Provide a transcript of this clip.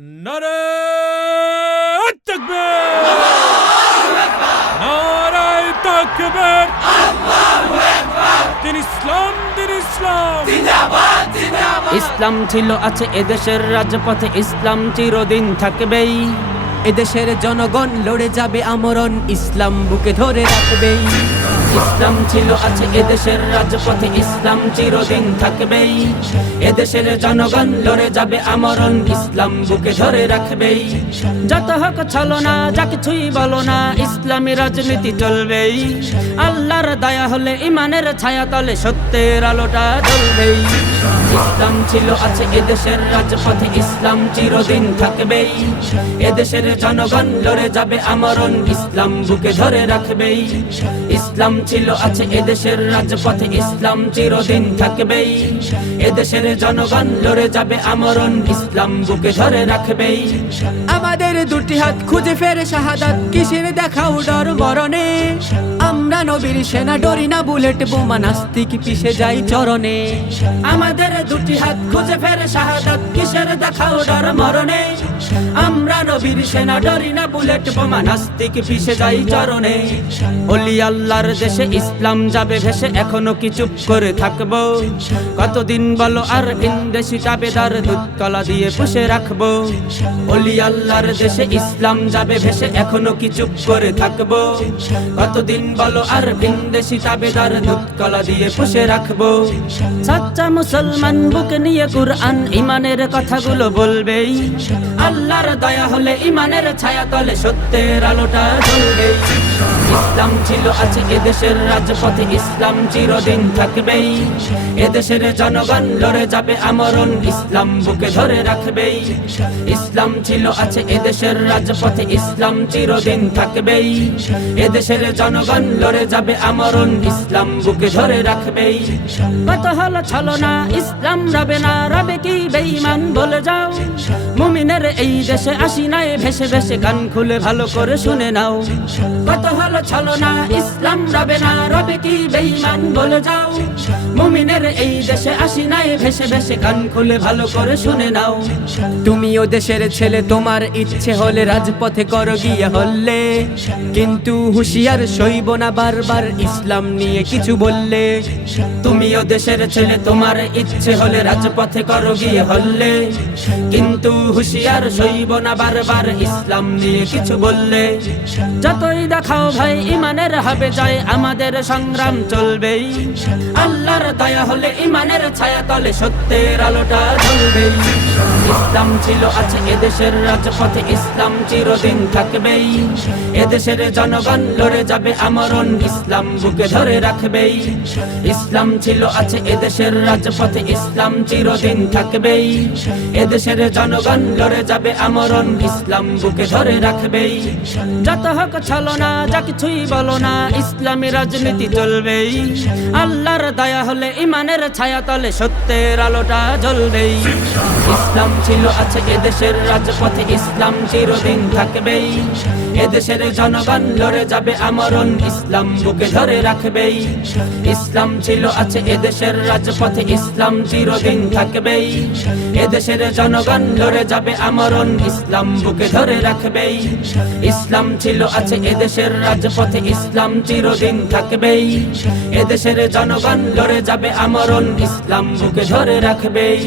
নারায়ে তাকবীর, নারায়ে তাকবীর, আল্লাহু আকবার। দিন ইসলাম, দিন ইসলাম, জিন্দাবাদ, জিন্দাবাদ। ইসলাম ছিল আছে এদেশের রাজপথে, ইসলাম চিরদিন থাকবেই। এদেশের জনগণ লড়ে যাবে আমরণ, ইসলাম বুকে ধরে রাখবেই। ইসলাম ছিল আছে এদেশের রাজপথে, ইসলাম চিরদিন থাকবেই। এদেশের জনগণ লড়ে যাবে আমরণ, ইসলাম বুকে ধরে রাখবেই। যত হোক ছলনা, যা কিছুই বলো না, ইসলামী রাজনীতি চলবেই। আল্লাহর দয়া হলে ইমানের ছায়া তলে সত্যের আলোটা জ্বলবেই। ইসলাম ছিল আছে এদেশের রাজপথে, ইসলাম চিরদিন থাকবেই। এদেশের জনগণ লড়ে যাবে আমরণ, ইসলাম বুকে ধরে রাখবেই। ইসলাম ছিল আছে এদেশের রাজপথে, ইসলাম চিরদিন থাকবেই। এদেশের জনগণ লড়ে যাবে আমরণ, ইসলাম বুকে ধরে রাখবেই। আমাদের দুটি হাত খুঁজে ফেরে শাহাদাত, কিসের দেখাও ডর মরণে। আমরা নবীর সেনা, ডরি না বুলেট বোমা, নাস্তিক পিষে যাই চরণে। আমাদের দুটি হাত খুঁজে ফেরে শাহাদাত, কিসের দেখাও ডর মরণে। আমরা নবীর সেনা, ডরি না বুলেট বোমা, নাস্তিক পিষে যাই চরণে। ওলি আল্লাহর দেশে ইসলাম যাবে ভেসে, এখনো কি চুপ করে থাকবো? কতদিন বলো আর ভিনদেশি তাবেদার দুধ কলা দিয়ে পুষে রাখবো? ওলি আল্লাহর দেশে ইসলাম যাবে ভেসে, এখনো কি চুপ করে থাকবো? কতদিন বলো আর ভিনদেশি তাবেদার দুধ কলা দিয়ে পুষে রাখবো? সাচ্চা মুসলমান বুকে নিয়ে কুরআন ইমানের কথাগুলো বলবেই। আল্লাহর দয়া হলে ইমানের ছায়া তলে সত্যের আলোটা জ্বলবেই। ইসলাম ছিল আছে এদেশের রাজপথে, ইসলাম চিরদিন থাকবেই। এদেশের জনগণ লড়ে যাবে আমরণ, ইসলাম বুকে ধরে রাখবেই। ইসলাম ছিল আছে এদেশের রাজপথে, ইসলাম চিরদিন থাকবেই। এদেশের জনগণ লড়ে যাবে আমরণ, ইসলাম বুকে ধরে রাখবেই। কত হলো ছলনা, ইসলাম রবে না, রবে কি বেঈমান বলে যাও। মুমিনের এই দেশে আসি নাই ভেসে ভেসে, কান খুলে ভালো করে শুনে নাও। কত হলো ছলনা, ইসলাম রবে না, রবে কি বেঈমান বলে যাও। মুমিনের এই দেশে আসি নাই ভেসে ভেসে, কান খুলে ভালো করে শুনে নাও। তুমিও দেশের ছেলে, তোমার ইচ্ছে হলে রাজপথে করো গিয়ে হল্লে, কিন্তু হুঁশিয়ার সইব না বারবার ইসলাম নিয়ে কিছু বললে। তুমিও দেশের ছেলে, তোমার ইচ্ছে হলে রাজপথে করো গিয়ে হল্লে, কিন্তু হুঁশিয়ার সইব না বারবার ইসলাম নিয়ে কিছু বললে। যতই দেখাও ভাই ইমানের হবে জয়, আমাদের সংগ্রাম চলবেই। আল্লাহর দয়া হলে ইমানের ছায়া তলে সত্যের আলোটা জ্বলবেই। ইসলাম ছিল আছে এদেশের রাজপথে, ইসলাম চিরদিন থাকবেই। এদেশের জনগণ লড়ে যাবে আমরণ, ইসলাম বুকে ধরে রাখবেই। ইসলাম ছিল আছে এদেশের রাজপথে, ইসলাম চিরদিন থাকবেই। এদেশের জনগণ লড়ে যাবে আমরণ, ইসলাম বুকে ধরে রাখবেই। যত হোক ছলনা, যা কিছুই বলো না, ইসলামী রাজনীতি চলবেই। আল্লাহর দয়া হলে ইমানের ছায়া তলে সত্যের আলোটা জ্বলবেই। ইসলাম ছিল আছে এদেশের রাজপথে, ইসলাম চিরদিন থাকবেই। এদেশের জনগণ লড়ে যাবে আমরণ, ইসলাম বুকে ধরে রাখবেই। ইসলাম ছিল আছে এদেশের রাজপথে, ইসলাম চিরদিন থাকবেই। এদেশের জনগণ লড়ে যাবে আমরণ, ইসলাম বুকে ধরে রাখবেই। ইসলাম ছিল আছে এদেশের রাজপথে, ইসলাম চিরদিন থাকবেই। এদেশের জনগণ লড়ে যাবে আমরণ, ইসলাম বুকে ধরে রাখবেই।